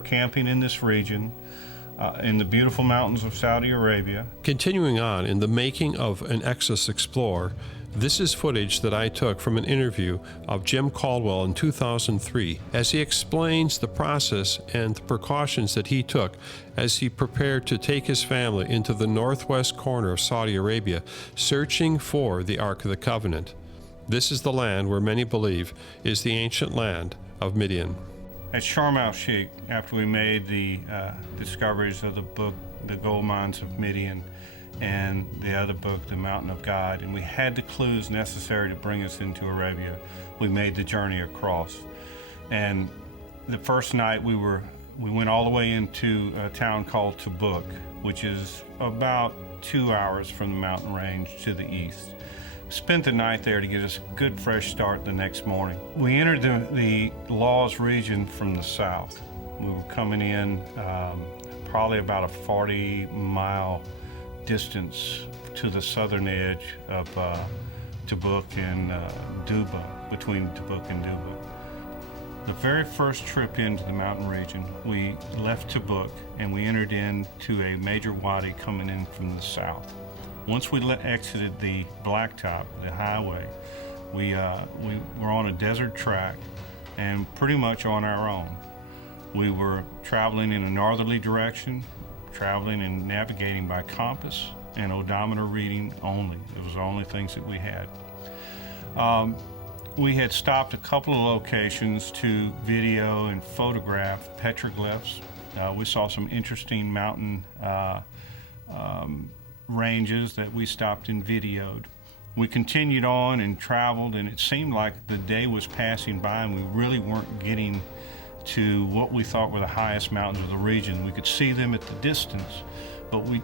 are camping in this region, in the beautiful mountains of Saudi Arabia. Continuing on in the making of an Exodus Explorer, this is footage that I took from an interview of Jim Caldwell in 2003 as he explains the process and the precautions that he took as he prepared to take his family into the northwest corner of Saudi Arabia, searching for the Ark of the Covenant. This is the land where many believe is the ancient land of Midian. At Sharm el-Sheikh, after we made the discoveries of the book, The Gold Mines of Midian, and the other book, The Mountain of God, and we had the clues necessary to bring us into Arabia, we made the journey across. And the first night we went all the way into a town called Tabuk, which is about 2 hours from the mountain range to the east. Spent the night there to get us a good fresh start the next morning. We entered the Laws region from the south. We were coming in probably about a 40-mile distance to the southern edge of Tabuk and Duba, between Tabuk and Duba. The very first trip into the mountain region, we left Tabuk and we entered into a major wadi coming in from the south. Once we exited the blacktop, the highway, we were on a desert track and pretty much on our own. We were traveling in a northerly direction, traveling and navigating by compass and odometer reading only. It was the only things that we had. We had stopped a couple of locations to video and photograph petroglyphs. We saw some interesting mountain ranges that we stopped and videoed. We continued on and traveled, and it seemed like the day was passing by and we really weren't getting to what we thought were the highest mountains of the region. We could see them at the distance, but we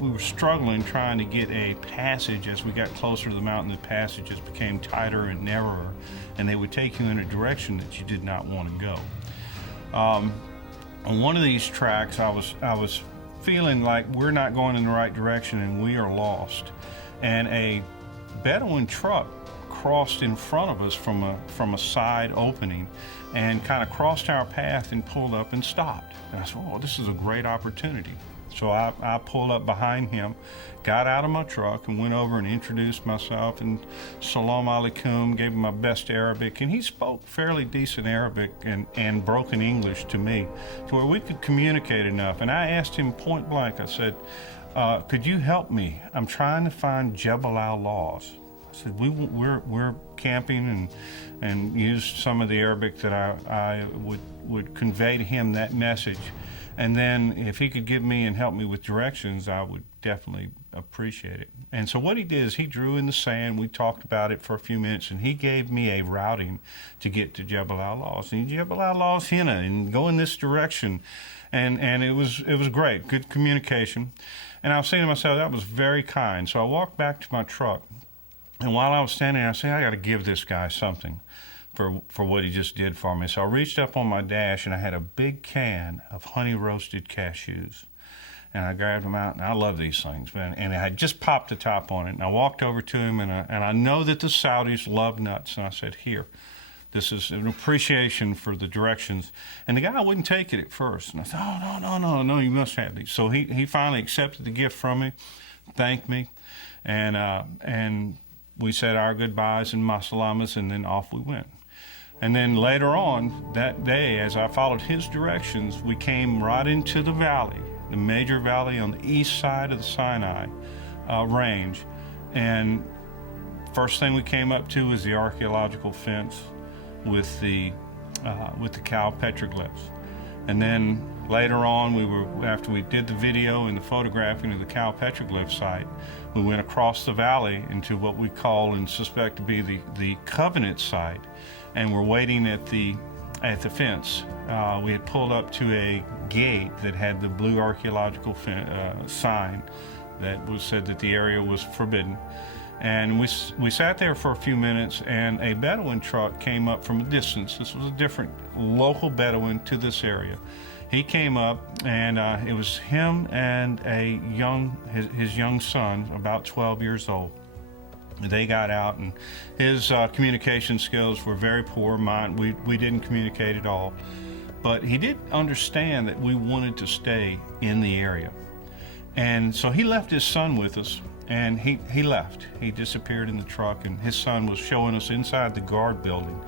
were struggling trying to get a passage. As we got closer to the mountain, the passages became tighter and narrower, and they would take you in a direction that you did not want to go. On one of these tracks, I was feeling like we're not going in the right direction and we are lost. And a Bedouin truck crossed in front of us from a side opening and kind of crossed our path and pulled up and stopped. And I said, oh, this is a great opportunity. So I pulled up behind him, got out of my truck and went over and introduced myself and Salam Alaikum, gave him my best Arabic, and he spoke fairly decent Arabic and broken English to me to where we could communicate enough. And I asked him point blank, I said, could you help me? I'm trying to find Jebel al-Laws. I said, we're camping and used some of the Arabic that I would convey to him that message. And then if he could give me and help me with directions, I would definitely appreciate it. And so what he did is he drew in the sand. We talked about it for a few minutes, and he gave me a routing to get to Jebel al-Laws. And Jebel al-Laws Hina, and go in this direction. And it was great, good communication. And I was saying to myself, that was very kind. So I walked back to my truck. And while I was standing there, I said, I got to give this guy something for what he just did for me. So I reached up on my dash and I had a big can of honey roasted cashews. And I grabbed them out, and I love these things, man. And I had just popped the top on it. And I walked over to him, and I know that the Saudis love nuts. And I said, here, this is an appreciation for the directions. And the guy wouldn't take it at first. And I said, oh, no, you must have these. So he finally accepted the gift from me, thanked me, and we said our goodbyes and masalamas, and then off we went. And then later on that day, as I followed his directions, we came right into the valley, the major valley on the east side of the Sinai range. And first thing we came up to was the archaeological fence with the cow petroglyphs. And then later on, after we did the video and the photographing of the cow petroglyph site, we went across the valley into what we call and suspect to be the Covenant site. And we're waiting at the fence. We had pulled up to a gate that had the blue archaeological sign that said that the area was forbidden. And we sat there for a few minutes, and a Bedouin truck came up from a distance. This was a different local Bedouin to this area. He came up, and it was him and his young son, about 12 years old. They got out, and his communication skills were very poor. Mine, we didn't communicate at all. But he did understand that we wanted to stay in the area. And so he left his son with us, and he left. He disappeared in the truck, and his son was showing us inside the guard building.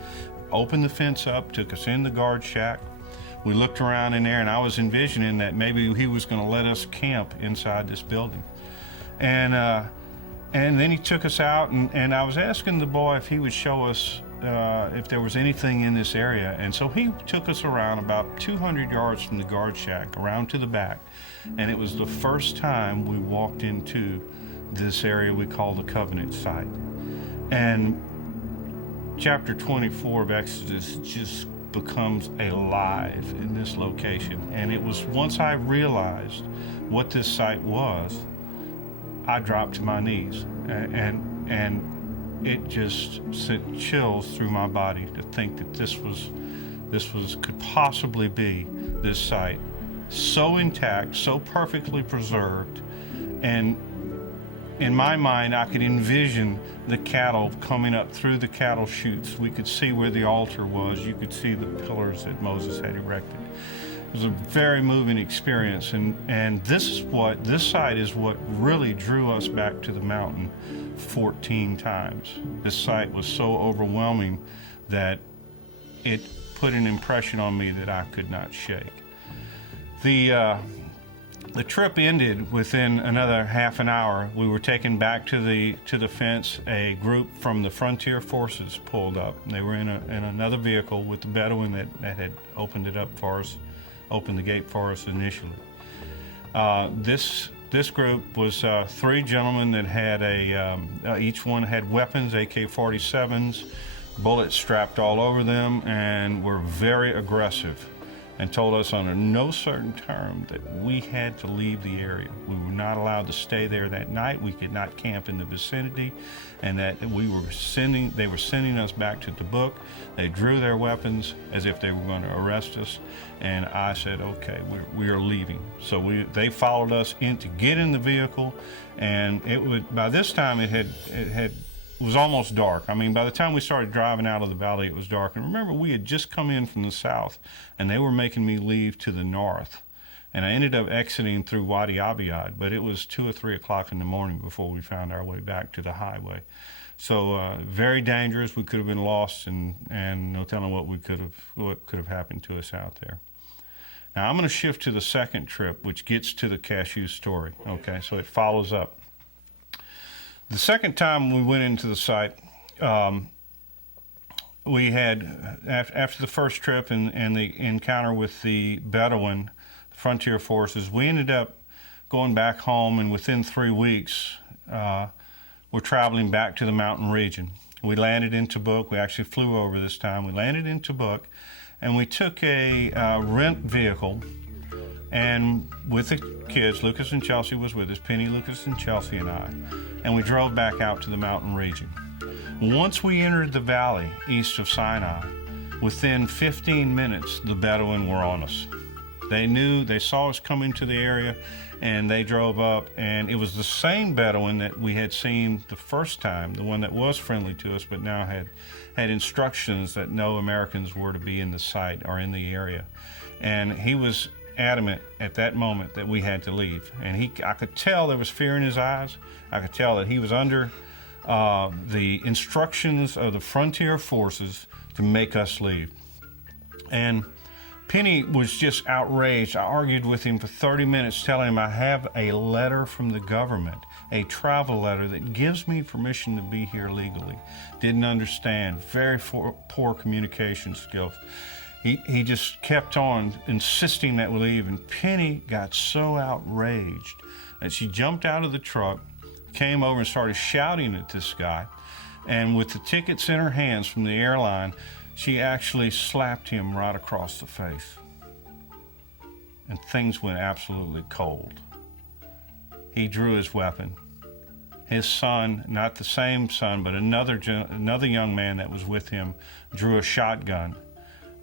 Opened the fence up, took us in the guard shack. We looked around in there, and I was envisioning that maybe he was going to let us camp inside this building. And then he took us out, and I was asking the boy if he would show us if there was anything in this area. And so he took us around about 200 yards from the guard shack, around to the back. And it was the first time we walked into this area we call the Covenant site. And chapter 24 of Exodus just becomes alive in this location. And it was once I realized what this site was, I dropped to my knees, and it just sent chills through my body to think that this could possibly be this site, so intact, so perfectly preserved. And in my mind, I could envision the cattle coming up through the cattle chutes. We could see where the altar was. You could see the pillars that Moses had erected. It was a very moving experience, and this site is what really drew us back to the mountain 14 times. This site was so overwhelming that it put an impression on me that I could not shake. The trip ended within another half an hour. We were taken back to the fence. A group from the Frontier Forces pulled up. They were in another vehicle with the Bedouin that had opened it up for us. Opened the gate for us initially. This group was 3 gentlemen that had each one had weapons, AK-47s, bullets strapped all over them, and were very aggressive, and told us under no certain term that we had to leave the area. We were not allowed to stay there that night. We could not camp in the vicinity, and that they were sending us back to Tabuk. They drew their weapons as if they were going to arrest us, and I said, okay, we are leaving. So they followed us in to get in the vehicle, and by this time it was almost dark. I mean, by the time we started driving out of the valley, it was dark. And remember, we had just come in from the south, and they were making me leave to the north. And I ended up exiting through Wadi Abiyad, but it was 2 or 3 o'clock in the morning before we found our way back to the highway. So very dangerous. We could have been lost, and no telling what could have happened to us out there. Now I'm going to shift to the second trip, which gets to the cashew story. Okay, so it follows up. The second time we went into the site, we had, after the first trip and the encounter with the Bedouin, the Frontier Forces, we ended up going back home, and within 3 weeks, we're traveling back to the mountain region. We landed in Tabuk. We actually flew over this time. We landed in Tabuk, and we took a rent vehicle, and with the kids, Lucas and Chelsea was with us, Penny, Lucas, and Chelsea and I, and we drove back out to the mountain region. Once we entered the valley east of Sinai, within 15 minutes, the Bedouin were on us. They saw us come into the area, and they drove up, and it was the same Bedouin that we had seen the first time, the one that was friendly to us, but now had instructions that no Americans were to be in the site or in the area. And he was adamant at that moment that we had to leave. And I could tell there was fear in his eyes. I could tell that he was under the instructions of the Frontier Forces to make us leave. And Penny was just outraged. I argued with him for 30 minutes, telling him I have a letter from the government, a travel letter that gives me permission to be here legally. Didn't understand. Very poor communication skills. He just kept on insisting that we leave, and Penny got so outraged that she jumped out of the truck, came over and started shouting at this guy, and with the tickets in her hands from the airline, she actually slapped him right across the face. And things went absolutely cold. He drew his weapon. His son, not the same son, but another young man that was with him, drew a shotgun.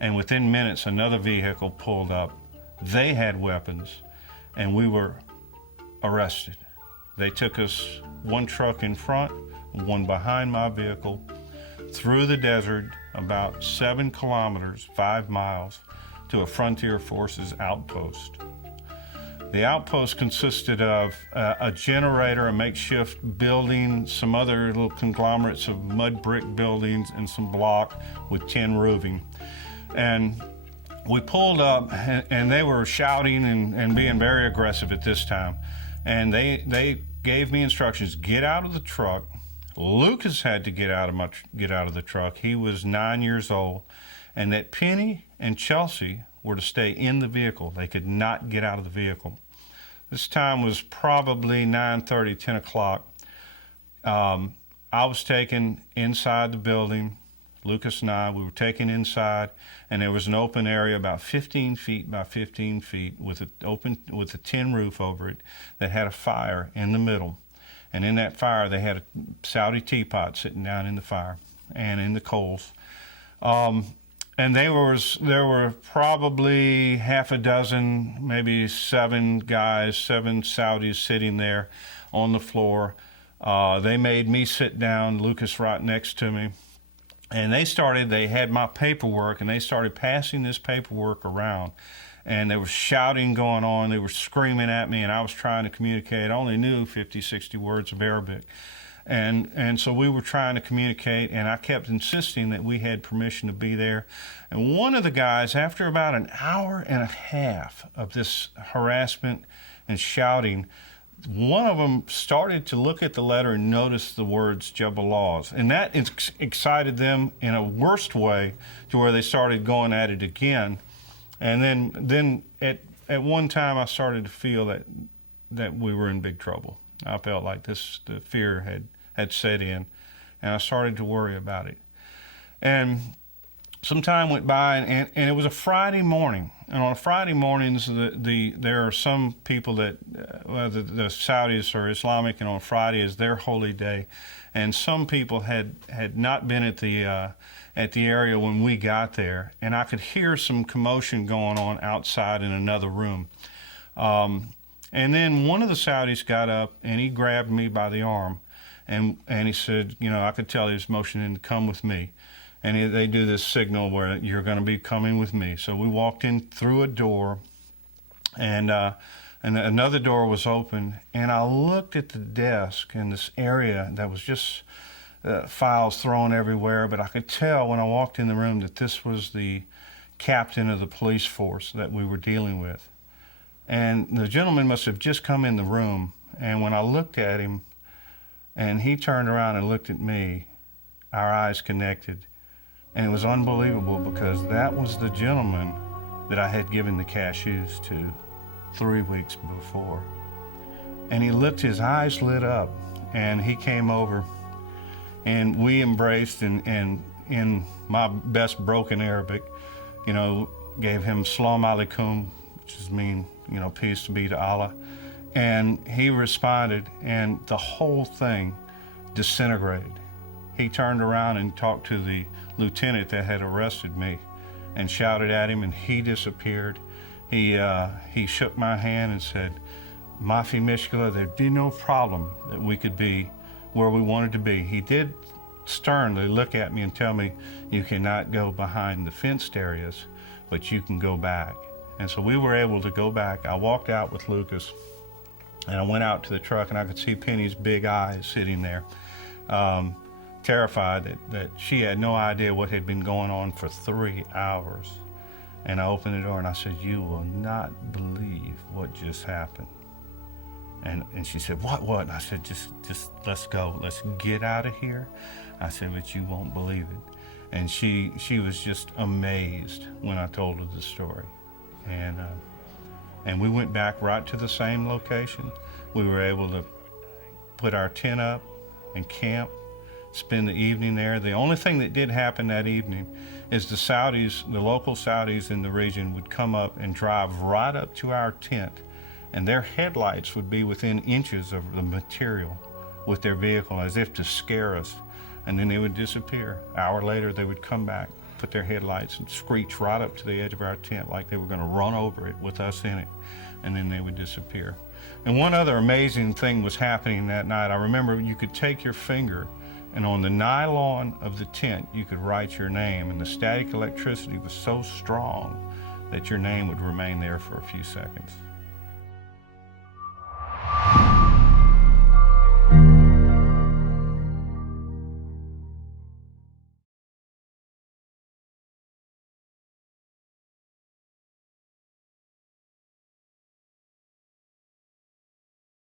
And within minutes, another vehicle pulled up. They had weapons, and we were arrested. They took us, one truck in front, one behind my vehicle, through the desert, about 7 kilometers, 5 miles, to a Frontier Forces outpost. The outpost consisted of a generator, a makeshift building, some other little conglomerates of mud brick buildings, and some block with tin roofing. And we pulled up, and they were shouting and being very aggressive at this time. And they gave me instructions: get out of the truck. Lucas had to get out of the truck. He was 9 years old, and that Penny and Chelsea were to stay in the vehicle. They could not get out of the vehicle. This time was probably 9:30, 10 o'clock. I was taken inside the building. Lucas and I, we were taken inside, and there was an open area about 15 feet by 15 feet with a tin roof over it that had a fire in the middle. And in that fire, they had a Saudi teapot sitting down in the fire and in the coals. And there were probably half a dozen, maybe 7 guys, 7 Saudis sitting there on the floor. They made me sit down, Lucas right next to me. And they had my paperwork, and they started passing this paperwork around. And there was shouting going on. They were screaming at me, and I was trying to communicate. I only knew 50, 60 words of Arabic. And so we were trying to communicate, and I kept insisting that we had permission to be there. And one of the guys, after about an hour and a half of this harassment and shouting, one of them started to look at the letter and notice the words Jebel Laws. And that excited them in a worst way to where they started going at it again. And then at one time I started to feel that we were in big trouble. I felt like the fear had set in, and I started to worry about it. And some time went by, and it was a Friday morning. And on Friday mornings, there are some people that the Saudis are Islamic, and on Friday is their holy day. And some people had not been at the area when we got there, and I could hear some commotion going on outside in another room. And then one of the Saudis got up, and he grabbed me by the arm, and he said, I could tell he was motioning to come with me. And they do this signal where you're going to be coming with me. So we walked in through a door, and another door was open, and I looked at the desk in this area that was just files thrown everywhere, but I could tell when I walked in the room that this was the captain of the police force that we were dealing with. And the gentleman must have just come in the room, and when I looked at him, and he turned around and looked at me, our eyes connected. And it was unbelievable, because that was the gentleman that I had given the cashews to 3 weeks before. And he looked, his eyes lit up, and he came over, and we embraced, and in my best broken Arabic, gave him Salam Alaikum, which is mean, peace be to Allah. And he responded, and the whole thing disintegrated. He turned around and talked to the lieutenant that had arrested me and shouted at him, and he disappeared. He shook my hand and said, Mafi Mishkala, there'd be no problem that we could be where we wanted to be. He did sternly look at me and tell me, you cannot go behind the fenced areas, but you can go back. And so we were able to go back. I walked out with Lucas, and I went out to the truck, and I could see Penny's big eyes sitting there, terrified that she had no idea what had been going on for 3 hours. And I opened the door, and I said, you will not believe what just happened. And she said, what? And I said, just let's go. Let's get out of here. I said, but you won't believe it. And she was just amazed when I told her the story. And we went back right to the same location. We were able to put our tent up and camp, spend the evening there. The only thing that did happen that evening is the local Saudis in the region would come up and drive right up to our tent, and their headlights would be within inches of the material with their vehicle, as if to scare us. And then they would disappear. An hour later, they would come back, put their headlights and screech right up to the edge of our tent like they were going to run over it with us in it, and then they would disappear. And one other amazing thing was happening that night. I remember you could take your finger, and on the nylon of the tent, you could write your name, and the static electricity was so strong that your name would remain there for a few seconds.